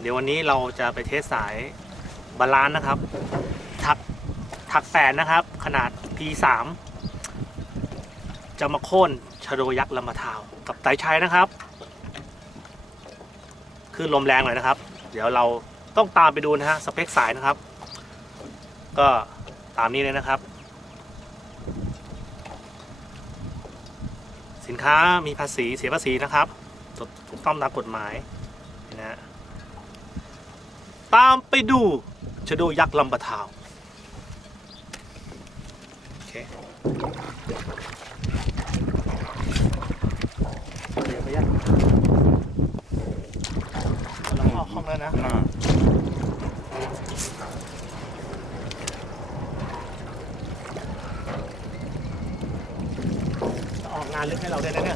เดี๋ยววันนี้เราจะไปเทสสายบาลานนะครับ ทักทักแปดนะครับ ขนาด P3 จะมาโค่นชโดยักษ์ลำมาทาวกับไตชัยนะครับคลื่นลมแรงหน่อยนะครับ เดี๋ยวเราต้องตามไปดูนะฮะสเปคสายนะครับ ก็ตามนี้เลยนะครับ สินค้ามีภาษีเสียภาษีนะครับถูกถูกต้องตามกฎหมายนะฮะ ตามไปดูชโดยักษ์ลำปะทาวโอเคเดี๋ยวไปยักเราออกห้องแล้วนะจะออกงานลึกให้เราได้นะเนี่ย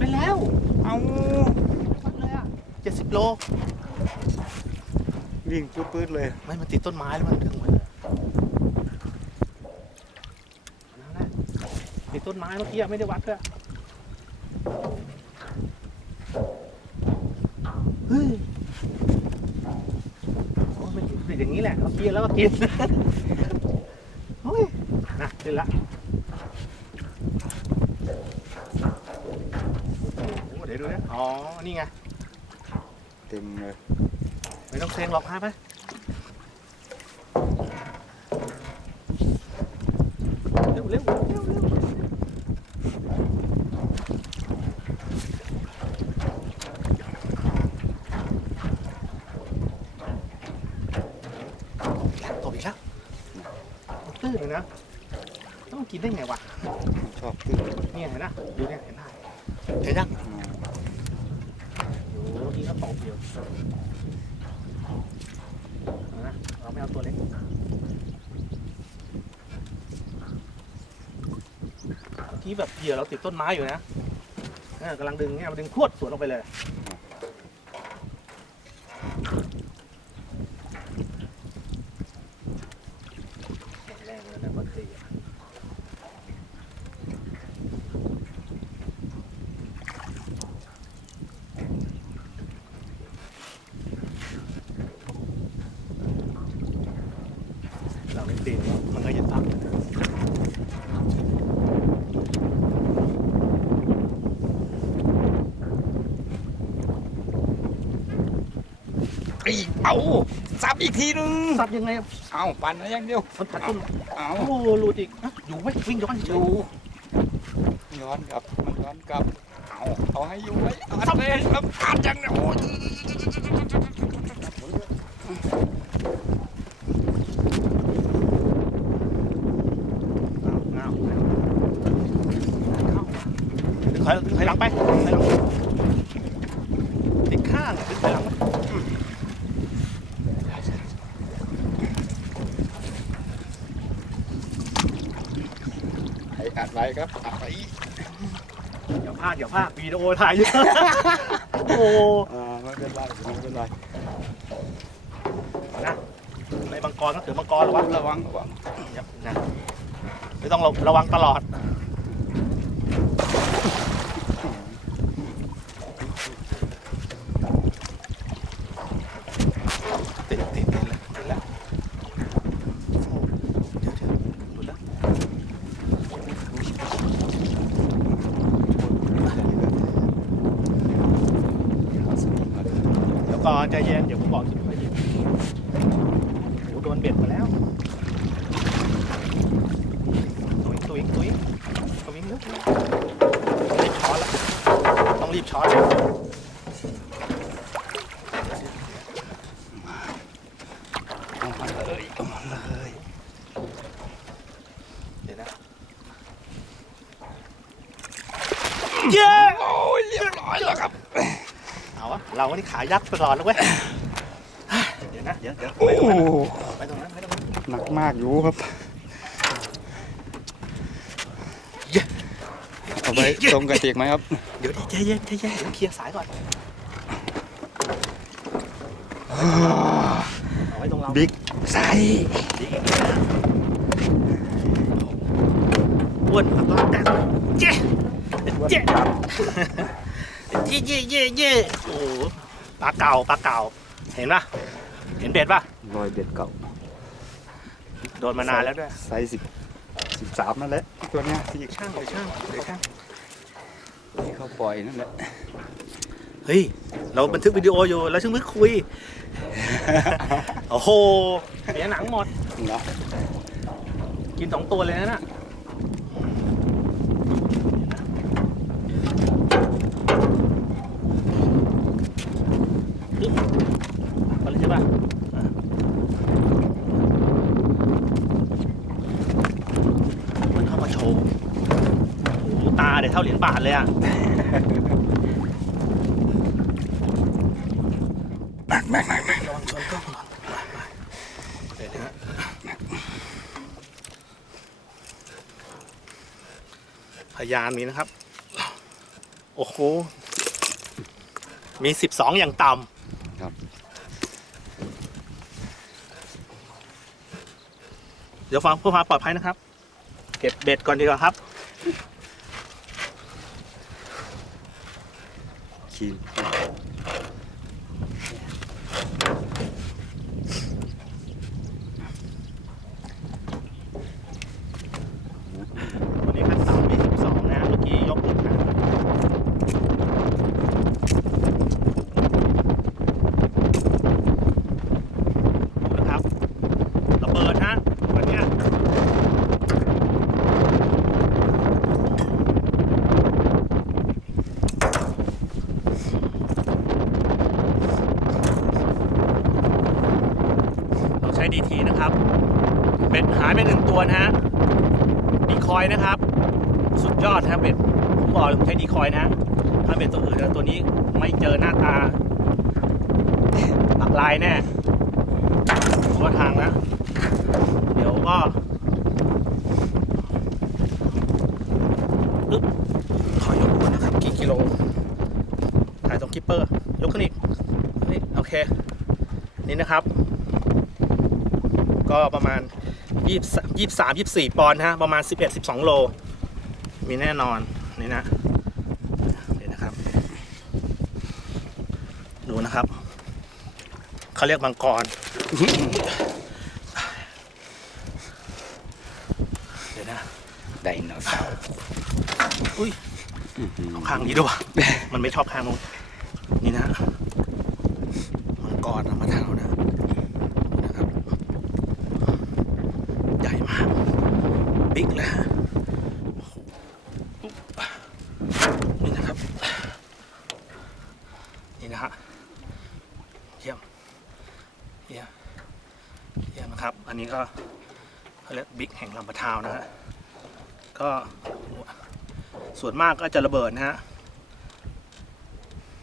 ไปแล้ว เอาชัดเลยอะเจ็ดสิบโล วิ่งปื๊ดๆเลย ไม่มันติดต้นไม้แล้วมันถึงไว้เลยนั่นแหละติดต้นไม้เมื่อกี้อะไม่ได้วัดด้วยเฮ้ยโอ้มันติดอย่างนี้แหละเรากินแล้วก็กินเฮ้ยนะเสร็จละโอ้โหเดี๋ยวดูนะอ๋อ นี่ไง เต็มเลยไม่ต้องเซ็งหรอกฮะไปเร็วเร็วเร็วเร็วแล้วตบอีกแล้วมันตื้นเลยนะ ต้องกินได้ไงวะ ชอบตื้นเนี่ยเห็นนะดูเนี่ยเห็นได้เห็นยังโอ้ยก็ตบเดียวเอานะเราไม่เอาตัวเล็กเมื่อกี้แบบเหยื่อเราติดต้นไม้อยู่นะกำลังดึงเนี่ยมันดึงพวดสวนลงไปเลย อีเอาซับอีกทีนึงซับยังไงเอาปั่นอะไรอย่างเดียวมันตัดต้นเอาโอ้โหหลุดอีกอยู่ไหมวิ่งย้อนอยู่ย้อนกลับมันย้อนกลับเอาเอาให้อยู่ไว้ซับเลยครับขาดยังเนี่ยโอ้ยถอยถอยหลังไปถอยหลังติดข้างถอยหลัง อ้อัดไว้ครับอัดไว้เดี๋ยวพลาดเดี๋ยวพลาดวีดีโอถ่ายเยอะโอ้โหอ่าไม่เป็นไรไม่เป็นไรนะในมังกรก็ถือมังกรหรอวะระวังระวัง เนี่ยนะไม่ต้องระระวังตลอด ติดติดติดแล้วติดแล้วโอ้เดี๋ยวเดี๋ยวหลุดแล้วเดี๋ยวก่อน ใจเย็นเดี๋ยวผมบอกที่ค่อยยิงโอ้โหโดนเบ็ดมาแล้วตุ้ยตุ้ยตุ้ยตุ้ยนึกรีบช้อนแล้วต้องรีบช้อนแล้ว เอามาเลยเอามาเลย เดี๋ยวนะเย้ โอ้ยเรียบร้อยแล้วครับ เอาวะเรานี่ ขายักษ์ตลอดแล้วเว้ย เดี๋ยวนะ เดี๋ยวเดี๋ยวโอ้ไปตรงนั้นไปตรงนั้นหนักมากอยู่ครับ เอาไปตรงกระติกไหมครับ เดี๋ยวดิใจเย็นใจเย็นเดี๋ยวเคลียร์สายก่อน เอาไว้ตรงเราบิ๊กไซส์ดีอีกนะอ้วนผักลากันเจ๊เจ๊เย่เย่เย่เย่โอ้โห ปลาเก่าปลาเก่า เห็นปะเห็นเบ็ดปะรอยเบ็ดเก่าโดนมานานแล้วด้วยไซส์สิบสิบสามนั่นแหละตัวเนี้ยที่ช่างเลยช่างเลยช่างที่เขาปล่อยนั่นแหละเฮ้ยเราบันทึกวิดีโออยู่เราช่างมึกคุยโอ้โหเสียหนังหมดนะกินสองตัวเลยนะน่ะปึ๊บไปเลยใช่ปะอะมันเข้ามาโชว์โอ้โหตา เดี๋ยวเท่าเหรียญบาทเลยอะแม็กแม็กแม็กแม็กระวังชนกล้องก่อนไปไปเดี๋ยวนะฮะพยานมีนะครับ โอ้โห มีสิบสองอย่างต่ำครับ เดี๋ยวฟังเพื่อความปลอดภัยนะครับ เก็บเบ็ดก่อนดีกว่าครับ คีน วันนี้ขั้นต่ำมีสิบสองนะ เมื่อกี้ยกขึ้นมาดูนะครับระเบิดฮะวันเนี้ยเราใช้ดีทีนะครับ เบ็ดหายไปหนึ่งตั วนฮะดีคอยนะครับ สุดยอดนะครับเบ็ดผมบอกเลยผมใช้ดีคอยนะถ้าเบ็ดตัวอื่นตัวนี้ไม่เจอหน้าตาปักลายแน่ผมว่าทางนะ เดี๋ยวก็อึ๊บขอยกก่อนะครับกี่กิโลถ่ายตรงคิปเปอร์ยกขึ้นอีกนี่โอเค นี่นะครับ ก็ประมาณ ยี่ยี่สามยี่สี่ปอนด์นะฮะ ประมาณสิบเอ็ดสิบสองโล มีแน่นอน นี่นะเดี๋ยวนะครับ ดูนะครับ เขาเรียกมังกร เดี๋ยวนะ ไดโนเสาร์อุ้ยเอาข้างนี้ด้วย มันไม่ชอบข้างนู้นนี่นะ มังกรเอามาเท่านะนะครับ ใหญ่มาก บิ๊กเลยฮะโอ้โหอุ๊บนี่นะครับ นี่นะฮะเยี่ยมเยี่ยมเยี่ยมนะครับ อันนี้ก็เขาเรียกบิ๊กแห่งลำปะทาวนะฮะก็ส่วนมากก็จะระเบิดนะฮะ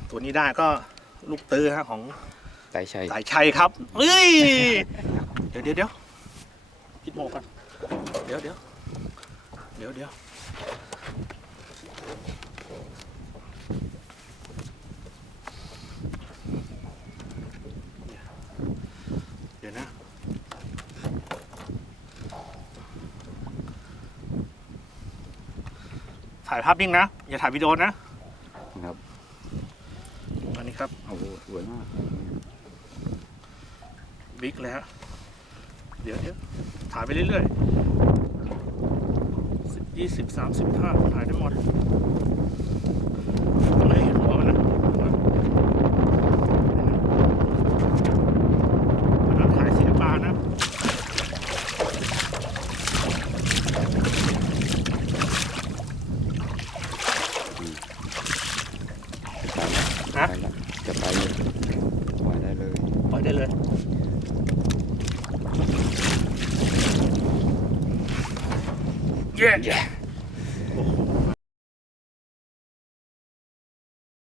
ตัวนี้ได้ก็ลูกตื้อฮะของไต่ชัยสายชัยครับเฮ้ย เดี๋ยวเดี๋ยวเดี๋ยวคิดโมกันเดี๋ยวเดี๋ยว เดี๋ยวเดี๋ยวเดี๋ยวนะ ถ่ายภาพนิ่งนะ อย่าถ่ายวิดีโอนะ ครับอันนี้ครับโอ้โหสวยมากบิ๊กเลยฮะเดี๋ยวเดี๋ยวถ่ายไปเรื่อยๆสิบ ยี่สิบสามสิบห้าถ่ายได้หมดไม่เห็นหัวมันนะ Yeah. Yeah.